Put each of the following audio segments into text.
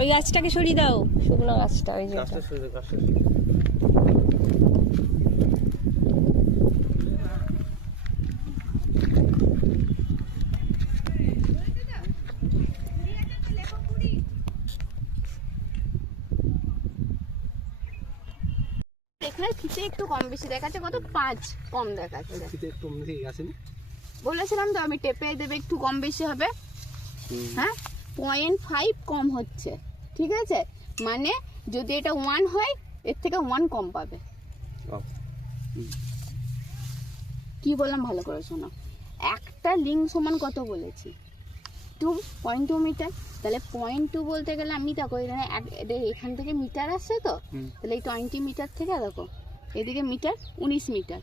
ওই গাছটাকে সরিয়ে দাও, শুকনো গাছটা, ওই যে এখানে ফিতে একটু কম বেশি দেখাচ্ছে, কত 5 কম দেখাচ্ছে। ফিতে একটু কম বেশি আসেনি, বলেছিলাম তো আমি টেপে দেবে একটু কম বেশি হবে। হ্যাঁ 0.5 কম হচ্ছে, ঠিক আছে, মানে যদি এটা 1 হয় এর থেকে 1 কম পাবে। কি বললাম ভালো করে শোনো, একটা লিঙ্ক সমান কত বলেছি 2.2 মিটার, তাহলে 0.2 বলতে গেলে আমি দেখো এখানে এখান থেকে মিটার আসছে তো, তাহলে এই 20 মিটার থেকে দেখো এদিকে মিটার 19 মিটার,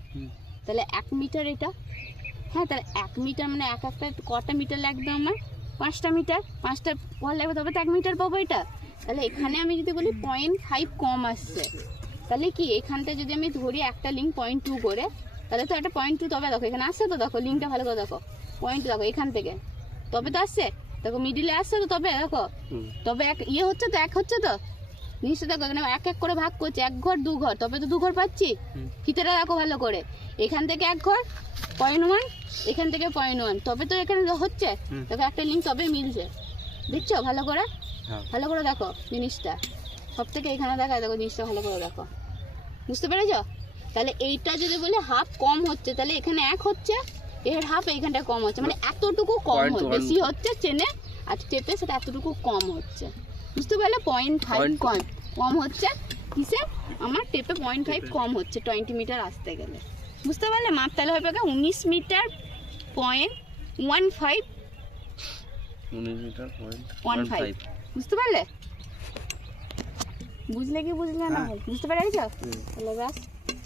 তাহলে 1 মিটার এটা। হ্যাঁ তাহলে 1 মিটার মানে একটা কটা মিটার লাগবে আমার, 5টা মিটার, 5টা ঘর লাগবে, তবে তো 1 মিটার পাবো এটা। তাহলে এখানে আমি যদি বলি 0.5 কম আসছে, তাহলে কি এখানটা যদি আমি ধরি একটা লিঙ্ক 0.2 করে, তাহলে তো একটা 0.2, তবে দেখো এখানে আসছে তো, দেখো লিঙ্কটা ভালো করে দেখো, 0.2 দেখো এখান থেকে তবে তো আসছে, দেখো মিডিলে আসছে তো, তবে দেখো তবে এক ইয়ে হচ্ছে তো, 1 হচ্ছে তো নিশ্চয়, দেখো এখানে 1 1 করে ভাগ করছে, 1 ঘর 2 ঘর, তবে তো 2 ঘর পাচ্ছি। ফিতেটা দেখো ভালো করে, এখান থেকে 1 ঘর 0.1, এখান থেকে 0.1, তবে তো এখানে হচ্ছে, দেখো একটা লিঙ্ক তবে মিলছে, দেখছো ভালো করে, ভালো করে দেখো জিনিসটা, সব থেকে এখানে দেখা, দেখো জিনিসটা ভালো করে দেখো, বুঝতে পেরেছো? তাহলে এইটা যদি বলি হাফ কম হচ্ছে, তাহলে এখানে 1 হচ্ছে, এর হাফ এইখানটা কম হচ্ছে, মানে এতটুকু কম হচ্ছে, বেশি হচ্ছে চেনে আর টেপে সেটা এতটুকু কম হচ্ছে, বুঝতে পারলে? 0.5 কম হচ্ছে কিসে, আমার টেপে 0.5 কম হচ্ছে 20 মিটার আসতে গেলে, বুঝতে পারলে? মাপ তাহলে হবে 19 মিটার 0.15, 19 মিটার 0.15, বুঝতে পারলে? বুঝলে কি বুঝলে না, বুঝতে পেরেছো? তাহলে ব্যাস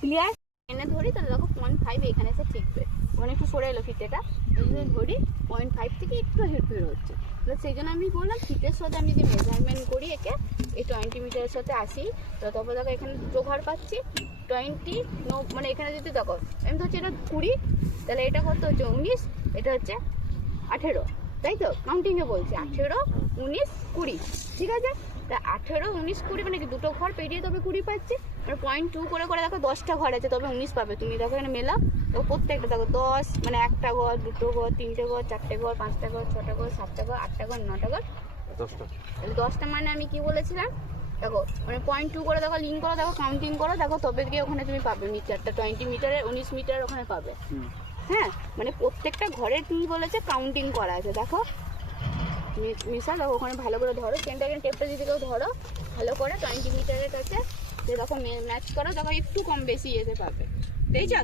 ক্লিয়ার। এনে ধরি তাহলে দেখো 0.5 এখানে এসে ঠিকবে, মানে একটু সরে এলো ফিতেটা, যদি ধরি 0.5 থেকে একটু হেরফের হচ্ছে, তাহলে সেই জন্য আমি বললাম ফিতের সাথে আমি যদি মেজারমেন্ট করি একে এই 20 মিটারের সাথে আসি, তবে দেখো এখানে 2 ঘর পাচ্ছি 20, মানে এখানে যদি দেখো আমি ধরছি এটা 20, তাহলে এটা কত হচ্ছে 19, এটা হচ্ছে 18, তাই তো কাউন্টিংয়ে বলছি 18, 19, 20, ঠিক আছে? তা 18, 19, 20 মানে কি 2টো ঘর পেরিয়ে তবে 20 পাচ্ছি, মানে 0.2 করে করে দেখো 10টা ঘর আছে, তবে 19 পাবে। তুমি দেখো এখানে মেলা, তো প্রত্যেকটা দেখো 10, মানে 1টা ঘর, 2টো ঘর, 3টে ঘর, 4টে ঘর, 5টা ঘর, 6টা ঘর, 7টা ঘর, 8টা ঘর, 9টা ঘর, 10টা। তাহলে 10টা মানে আমি কি বলেছিলাম দেখো, মানে 0.2 করে দেখো লিঙ্ক করো, দেখো কাউন্টিং করো, দেখো তবে গিয়ে ওখানে তুমি পাবে মিটারটা 20 মিটারের 19 মিটার ওখানে পাবে। হ্যাঁ মানে প্রত্যেকটা ঘরে কি বলেছে কাউন্টিং করা আছে, দেখো মিশা দেখো ওখানে ভালো করে ধরো, সেন্টার টেপটা যদি কেউ ধরো ভালো করে 20 মিটারের কাছে, যে দেখো ম্যাচ করো, দেখো একটু কম বেশি যেতে পারবে, দেখছো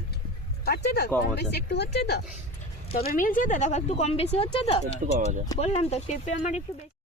পাচ্ছে তো, কম বেশি একটু হচ্ছে তো, তবে মিলছে তো, দেখো একটু কম বেশি হচ্ছে তো, বললাম তো টেপে আমার একটু বেশি।